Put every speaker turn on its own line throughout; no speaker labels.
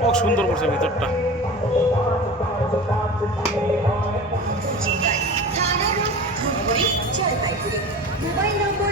ব্যাপক সুন্দর করছে ভিতরটা।
Mobile number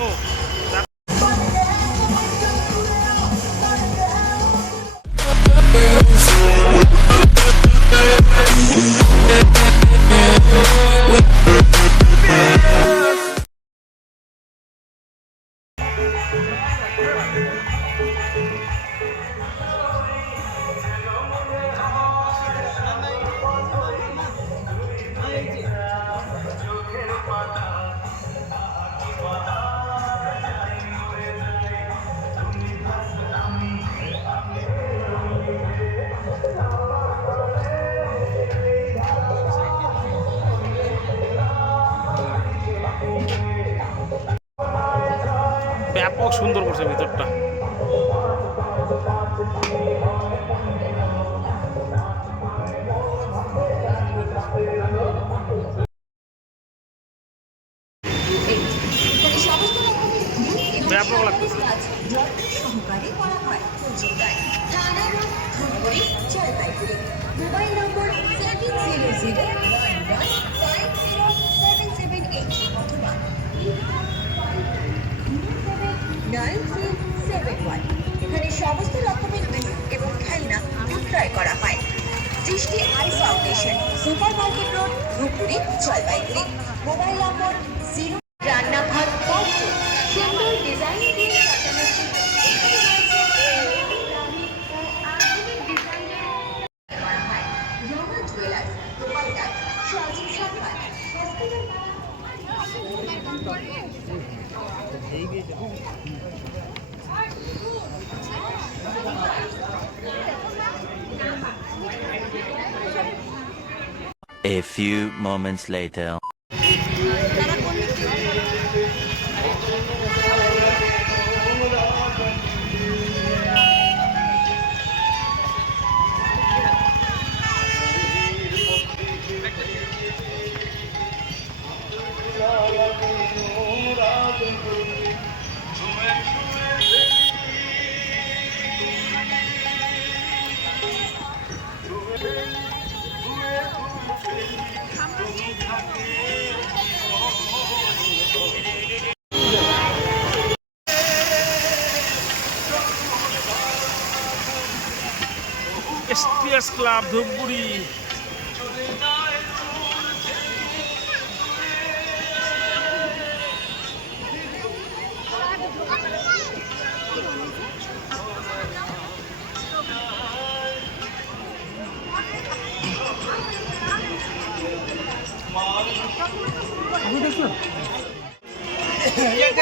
Bravo. ব্যাপক সুন্দর করছে ভিতরটা।
Seven one. এখানে সমস্ত রকমের বই এবং খেলনা বিক্রয় করা হয়। Drishti eye foundation super market road Dhupguri Jalpaiguri. Mobile number zero, রান্নাঘর সুন্দর design
A few moments later.
Club Dhupguri অত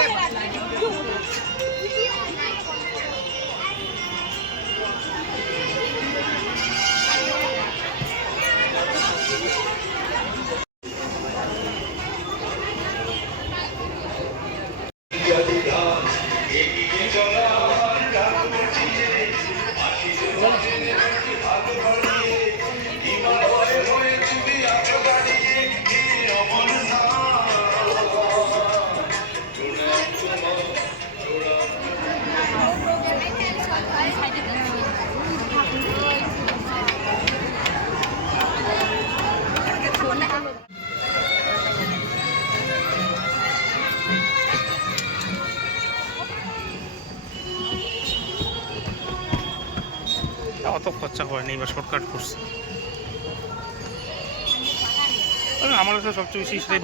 খরচা হয়নি বা শর্টকাট করছে। আমার কাছে সবচেয়ে বেশি সেটাই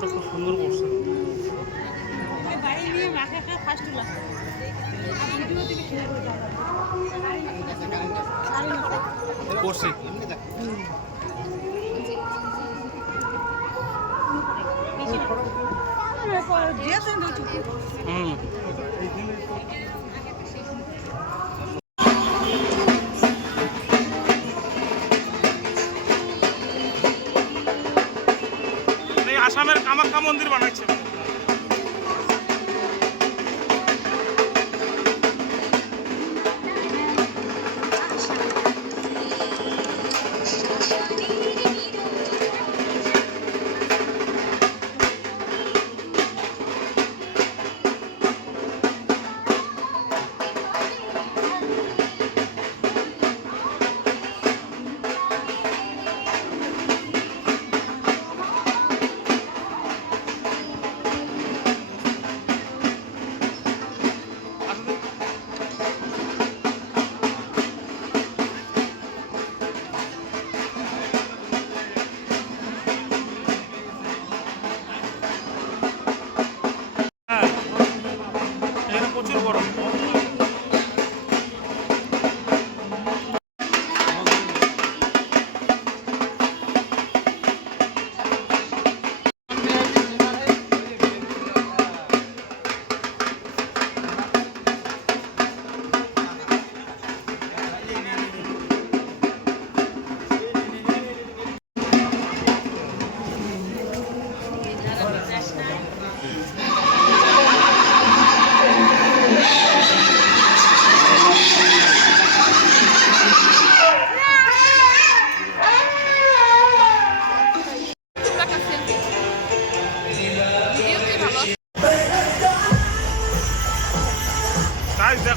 ভিডিও খুব সুন্দর
করে
করছে। হুম। কামাখ্যা মন্দির বানাইছে।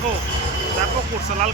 দেখো ব্যাপক করছে লাল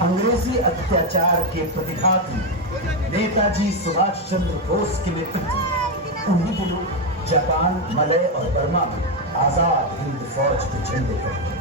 अंग्रेज़ी अत्याचार के प्रतिभा नेताजी सुभाष चंद्र बोस के नेतृत्व उन्हीं दिनों जापान, मलय और बर्मा में आज़ाद हिंद फौज के झंडे गए